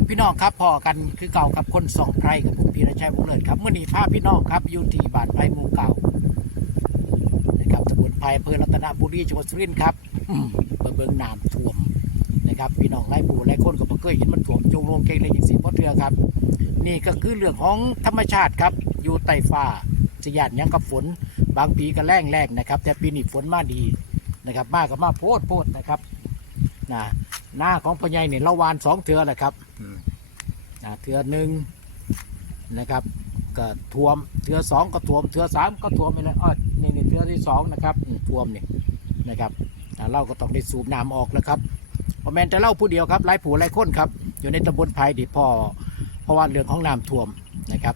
ครับพี่น้องครับพอกันคือเก่ากับคนสองไพรกับผมพีรชัยวงเลิศครับเมื่อนี้พาพพี่น้องครับอยู่ที่บ้านไพรหมู่เก่านะครับตำบลไพรอำเภอรัตนบุรีจังหวัดสุรินทร์ครับเบิ่งเบิ่งน้ำท่วมนะครับพี่น้องไร่ปูไร่คนก็บ่เคยเห็นมันท่วมจงลงเก่งเลยอย่างสิพ่อเทือครับ นี่ก็คือเรื่องของธรรมชาติครับอยู่ใต้ฟ้าสยานยังกับฝน บางปีก็แรงแรงนะครับ แต่ปีนี้ฝนมาดีนะครับมากก็มาโพดโพดนะครับนะหน้าของพ่อใหญ่เนี่ยละวานสองเทือแหละครับ เทือหนึ่งนะครับก็ท่วมเทือสองก็ท่วมเทือสามก็ท่วมไปแล้วอ้อนี่นี่เทือที่สองนะครับท่วมนี่นะครับอ่าเราก็ต้องได้สูบน้ำออกแล้วครับพอแมนจะเล่าผู้เดียวครับหลายผู้หลายคนครับ อยู่ในตำบลไผ่ดิพ่อเพราะว่าเรื่องของน้ำท่วมนะครับ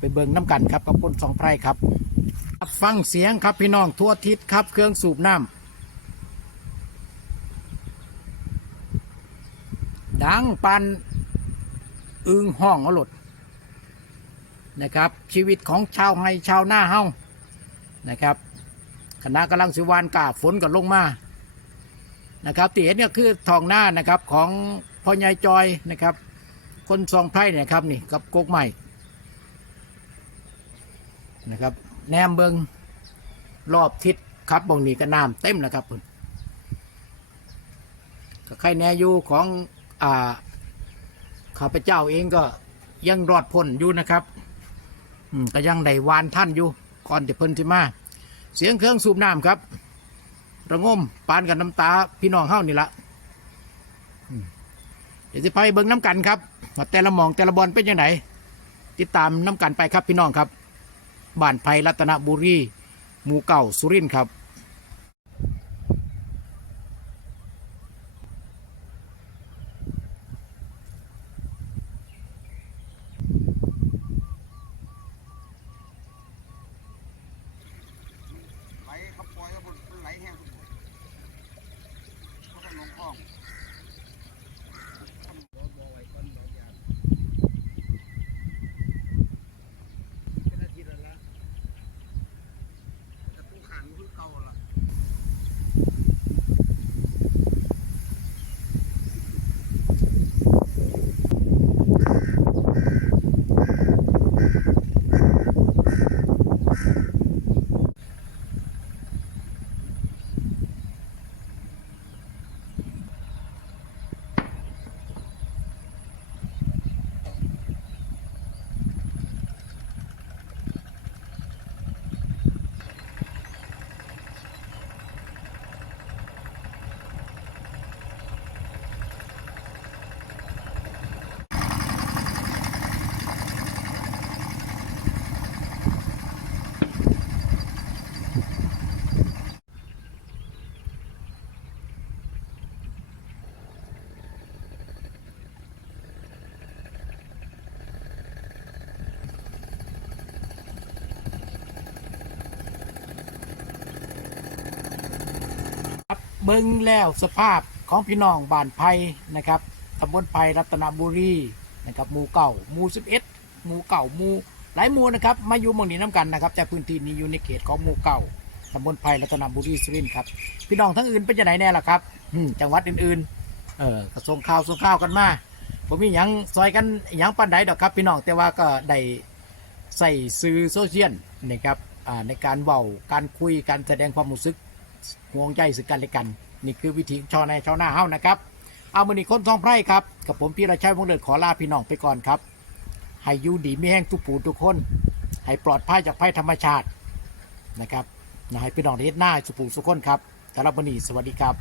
ไปเบิ่งน้ำกันครับกับคนสองไพรครับฟังเสียงครับพี่น้องทั่วทิศครับเครื่องสูบน้ำดังปัน อึ้งห้องเอาหลดนะครับ ชีวิตของชาวไฮชาวหน้าเฮานะครับคณะกำลังสิวานกาฝนก็ลงมานะครับที่เห็นก็คือทองหน้านะครับของพ่อใหญ่จอยนะครับ คนซองไพร่เนี่ยครับนี่กับกกใหม่นะครับ แนมเบิงรอบทิศครับบงนี้ก็น้ำเต็มนะครับคุณก็ใครแน่อยู่ของอ่า ข้าพเจ้าเองก็ยังรอดพ้นอยู่นะครับก็ยังได้วานท่านอยู่ก่อนจะเพิ่นที่มา เสียงเครื่องสูบน้ำครับ ระงมปานกับน้ำตาพี่น้องเฮ้านี่ละเดี๋ยวจะไปเบิ้งน้ำกันครับแต่ละมองแต่ละบอลเป็นยังไงติดตามน้ำกันไปครับพี่น้องครับบ้านไผ่รัตนบุรีหมู่เก่าสุรินทร์ครับ ไหลเขาปล่อยแล้วมันไหลแห้งทุกคน เขาต้องลงคลองเป็นอาทิตย์แล้วละแต่ตู้ขังคือเก่าละ ครับ เบิ้งแล้วสภาพของพี่น้องบ้านไผ่นะครับตำบลไผ่รัตนบุรีนะครับหมู่เก่าหมู่สิบเอ็ดหมู่เก่าหมู่หลายหมู่นะครับมาอยู่หมองนี้น้ำกันนะครับแต่พื้นที่นี้อยู่ในเขตของหมู่เก่าตำบลไผ่รัตนบุรีสุรินทร์ครับพี่น้องทั้งอื่นเป็นจะไหนแน่ล่ะครับจังหวัดอื่นๆเออกระทรวงข่าวส่งข่าวกันมาผมมีหยังซอยกันหยังปันใดดอกครับ พี่น้องแต่ว่าก็ได้ใส่สื่อโซเชียลนะครับในการเว้าการคุยการแสดงความรู้สึก ห่วงใจซึ่งกันและกัน นี่คือวิธีชาวในชาวนาเฮานะครับ เอามือนี้คนทองไพร่ครับ กับผมพี่ราชัยวงศ์เลิศขอลาพี่น้องไปก่อนครับ ให้ยูดีไม่แห้งทุกผู้ทุกคน ให้ปลอดภัยจากภัยธรรมชาตินะครับนะให้พี่น้องได้เฮ็ดหน้าสุผู้สุขคนครับสำหรับวันนี้สวัสดีครับ